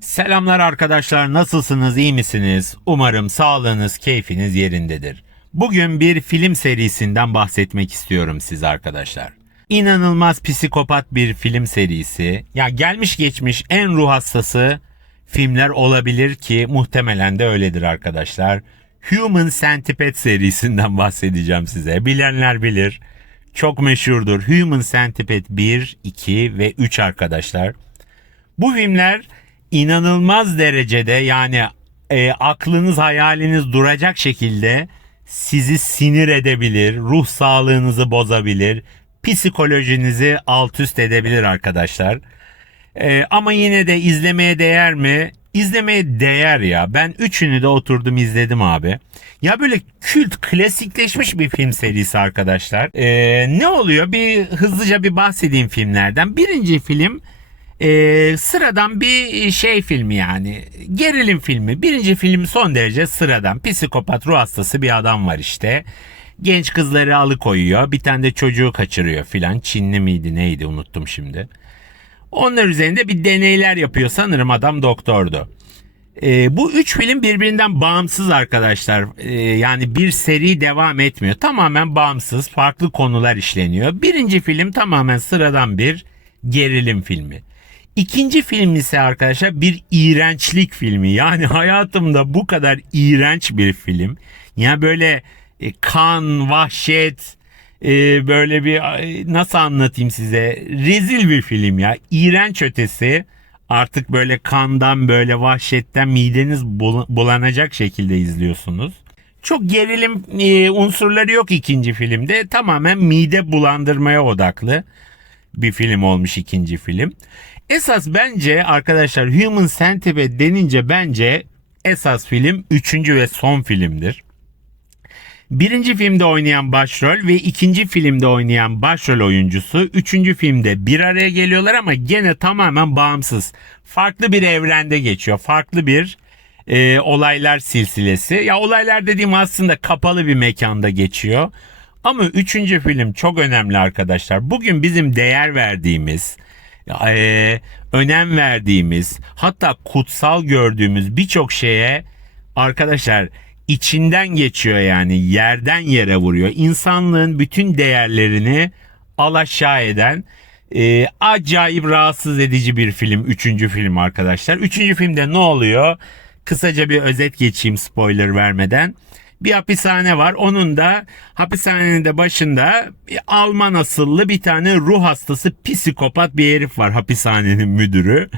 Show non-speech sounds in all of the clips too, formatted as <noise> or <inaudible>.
Selamlar arkadaşlar nasılsınız iyi misiniz? Umarım sağlığınız keyfiniz yerindedir. Bugün bir film serisinden bahsetmek istiyorum size arkadaşlar. İnanılmaz psikopat bir film serisi. Ya gelmiş geçmiş en ruh hastası filmler olabilir ki muhtemelen de öyledir arkadaşlar. Human Centipede serisinden <laughs> bahsedeceğim size. Bilenler bilir. Çok meşhurdur. Human Centipede 1, 2 ve 3 arkadaşlar. Bu filmler inanılmaz derecede yani e, aklınız hayaliniz duracak şekilde sizi sinir edebilir, ruh sağlığınızı bozabilir, psikolojinizi alt üst edebilir arkadaşlar. E, ama yine de izlemeye değer mi? İzlemeye değer ya. Ben üçünü de oturdum izledim abi. Ya böyle kült, klasikleşmiş bir film serisi arkadaşlar. E, ne oluyor? Bir hızlıca bir bahsedeyim filmlerden. Birinci film ee, sıradan bir şey filmi yani. Gerilim filmi. Birinci film son derece sıradan. Psikopat ruh hastası bir adam var işte. Genç kızları alıkoyuyor. Bir tane de çocuğu kaçırıyor filan. Çinli miydi neydi unuttum şimdi. Onlar üzerinde bir deneyler yapıyor. Sanırım adam doktordu. Ee, bu üç film birbirinden bağımsız arkadaşlar. Ee, yani bir seri devam etmiyor. Tamamen bağımsız. Farklı konular işleniyor. Birinci film tamamen sıradan bir gerilim filmi. İkinci film ise arkadaşlar bir iğrençlik filmi. Yani <laughs> hayatımda bu kadar iğrenç bir film. Yani böyle e, kan, vahşet, e, böyle bir e, nasıl anlatayım size? Rezil bir film ya. İğrenç ötesi. Artık böyle kandan böyle vahşetten mideniz bul- bulanacak şekilde izliyorsunuz. Çok gerilim e, unsurları yok ikinci filmde. Tamamen mide bulandırmaya odaklı bir film olmuş ikinci film. Esas bence arkadaşlar Human Centipede denince bence esas film üçüncü ve son filmdir. Birinci filmde oynayan başrol ve ikinci filmde oynayan başrol oyuncusu üçüncü filmde bir araya geliyorlar ama gene tamamen bağımsız. Farklı bir evrende geçiyor. Farklı bir e, olaylar silsilesi. Ya olaylar dediğim aslında kapalı bir mekanda geçiyor. Ama üçüncü film çok önemli arkadaşlar. Bugün bizim değer verdiğimiz, e, önem verdiğimiz, hatta kutsal gördüğümüz birçok şeye arkadaşlar içinden geçiyor yani yerden yere vuruyor. İnsanlığın bütün değerlerini alaşağı eden e, acayip rahatsız edici bir film. Üçüncü film arkadaşlar. Üçüncü filmde ne oluyor? Kısaca bir özet geçeyim spoiler vermeden bir hapishane var. Onun da hapishanenin de başında bir Alman asıllı bir tane ruh hastası psikopat bir herif var hapishanenin müdürü.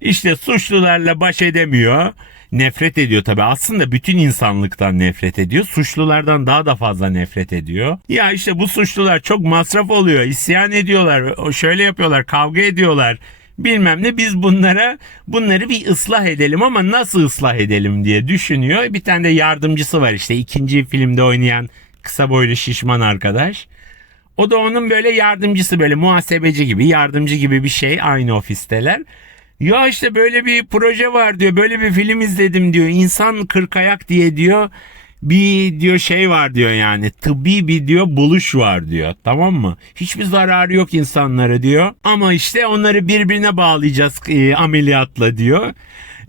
İşte suçlularla baş edemiyor. Nefret ediyor tabi. Aslında bütün insanlıktan nefret ediyor. Suçlulardan daha da fazla nefret ediyor. Ya işte bu suçlular çok masraf oluyor. İsyan ediyorlar. Şöyle yapıyorlar. Kavga ediyorlar bilmem ne biz bunlara bunları bir ıslah edelim ama nasıl ıslah edelim diye düşünüyor. Bir tane de yardımcısı var işte ikinci filmde oynayan kısa boylu şişman arkadaş. O da onun böyle yardımcısı böyle muhasebeci gibi yardımcı gibi bir şey aynı ofisteler. Ya işte böyle bir proje var diyor böyle bir film izledim diyor insan kırk ayak diye diyor bir diyor şey var diyor yani tıbbi bir diyor buluş var diyor tamam mı? Hiçbir zararı yok insanlara diyor ama işte onları birbirine bağlayacağız e, ameliyatla diyor.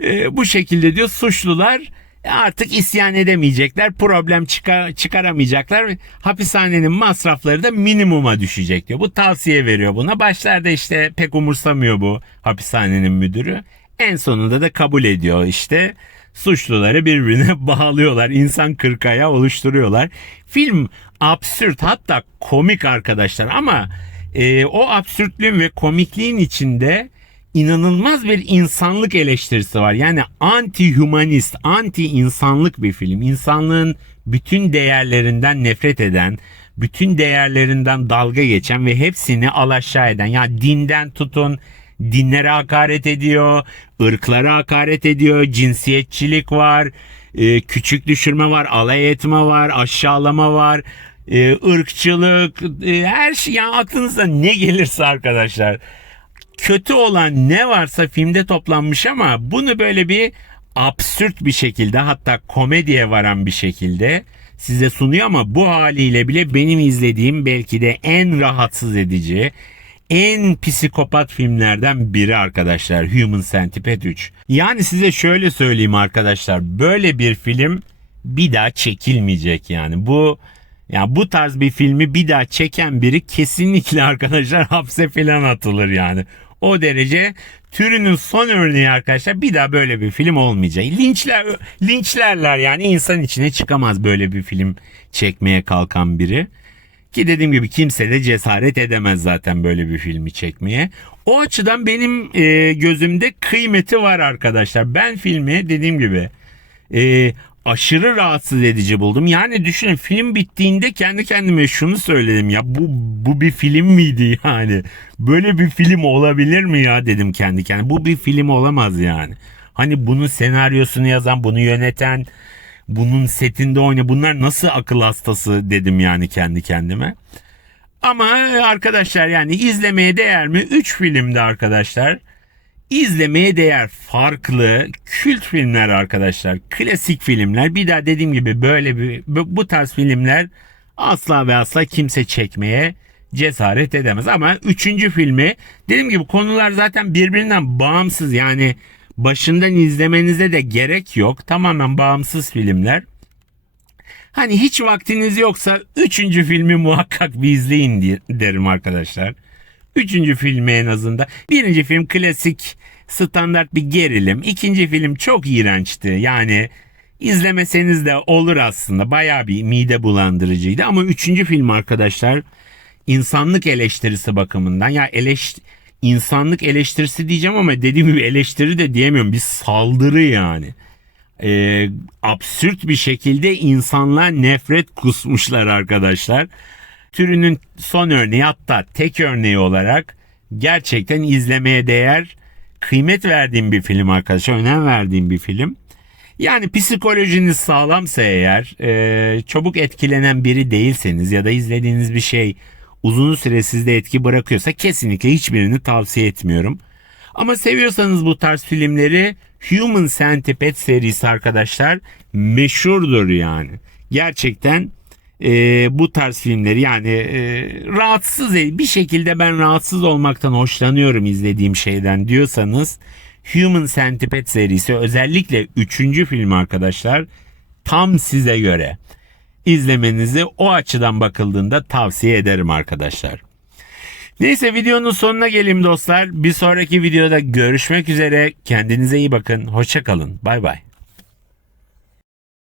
E, bu şekilde diyor suçlular artık isyan edemeyecekler problem çıkar, çıkaramayacaklar hapishanenin masrafları da minimuma düşecek diyor. Bu tavsiye veriyor buna başlarda işte pek umursamıyor bu hapishanenin müdürü en sonunda da kabul ediyor işte suçluları birbirine <laughs> bağlıyorlar. İnsan kırkaya oluşturuyorlar. Film absürt hatta komik arkadaşlar ama e, o absürtlüğün ve komikliğin içinde inanılmaz bir insanlık eleştirisi var. Yani anti-humanist, anti-insanlık bir film. İnsanlığın bütün değerlerinden nefret eden, bütün değerlerinden dalga geçen ve hepsini alaşağı eden. Yani dinden tutun, dinlere hakaret ediyor, ırklara hakaret ediyor, cinsiyetçilik var, e, küçük düşürme var, alay etme var, aşağılama var, e, ırkçılık, e, her şey yani aklınıza ne gelirse arkadaşlar. Kötü olan ne varsa filmde toplanmış ama bunu böyle bir absürt bir şekilde hatta komediye varan bir şekilde size sunuyor ama bu haliyle bile benim izlediğim belki de en rahatsız edici, en psikopat filmlerden biri arkadaşlar Human Centipede 3. Yani size şöyle söyleyeyim arkadaşlar böyle bir film bir daha çekilmeyecek yani. Bu ya bu tarz bir filmi bir daha çeken biri kesinlikle <laughs> arkadaşlar hapse falan atılır yani. O derece türünün son örneği arkadaşlar bir daha böyle bir film olmayacak. Linçler linçlerler yani insan içine çıkamaz böyle bir film çekmeye kalkan biri. Ki dediğim gibi kimse de cesaret edemez zaten böyle bir filmi çekmeye. O açıdan benim e, gözümde kıymeti var arkadaşlar. Ben filmi dediğim gibi e, aşırı rahatsız edici buldum. Yani düşünün film bittiğinde kendi kendime şunu söyledim ya bu bu bir film miydi yani? Böyle bir film olabilir mi ya dedim kendi kendime. Bu bir film olamaz yani. Hani bunun senaryosunu yazan, bunu yöneten, bunun setinde oynayan bunlar nasıl akıl hastası dedim yani kendi kendime. Ama arkadaşlar yani izlemeye değer mi? 3 filmde arkadaşlar izlemeye değer farklı kült filmler arkadaşlar. Klasik filmler. Bir daha dediğim gibi böyle bir bu tarz filmler asla ve asla kimse çekmeye cesaret edemez. Ama üçüncü filmi dediğim gibi konular zaten birbirinden bağımsız. Yani başından izlemenize de gerek yok. Tamamen bağımsız filmler. Hani hiç vaktiniz yoksa üçüncü filmi muhakkak bir izleyin diye derim arkadaşlar. Üçüncü filmi en azından. Birinci film klasik standart bir gerilim. İkinci film çok iğrençti. Yani izlemeseniz de olur aslında. Baya bir mide bulandırıcıydı. Ama üçüncü film arkadaşlar insanlık eleştirisi bakımından ya eleş insanlık eleştirisi diyeceğim ama dediğim gibi eleştiri de diyemiyorum. Bir saldırı yani. Ee, absürt bir şekilde insanlar nefret kusmuşlar arkadaşlar. Türünün son örneği hatta tek örneği olarak gerçekten izlemeye değer kıymet verdiğim bir film arkadaşlar. Önem verdiğim bir film. Yani psikolojiniz sağlamsa eğer e, çabuk etkilenen biri değilseniz ya da izlediğiniz bir şey uzun süre sizde etki bırakıyorsa kesinlikle hiçbirini tavsiye etmiyorum. Ama seviyorsanız bu tarz filmleri Human Centipede serisi arkadaşlar meşhurdur yani. Gerçekten e, bu tarz filmleri yani e, rahatsız bir şekilde ben rahatsız olmaktan hoşlanıyorum izlediğim şeyden diyorsanız Human Centipede serisi özellikle 3. film arkadaşlar tam size göre izlemenizi o açıdan bakıldığında tavsiye ederim arkadaşlar. Neyse videonun sonuna geleyim dostlar. Bir sonraki videoda görüşmek üzere. Kendinize iyi bakın. Hoşçakalın. Bay bay.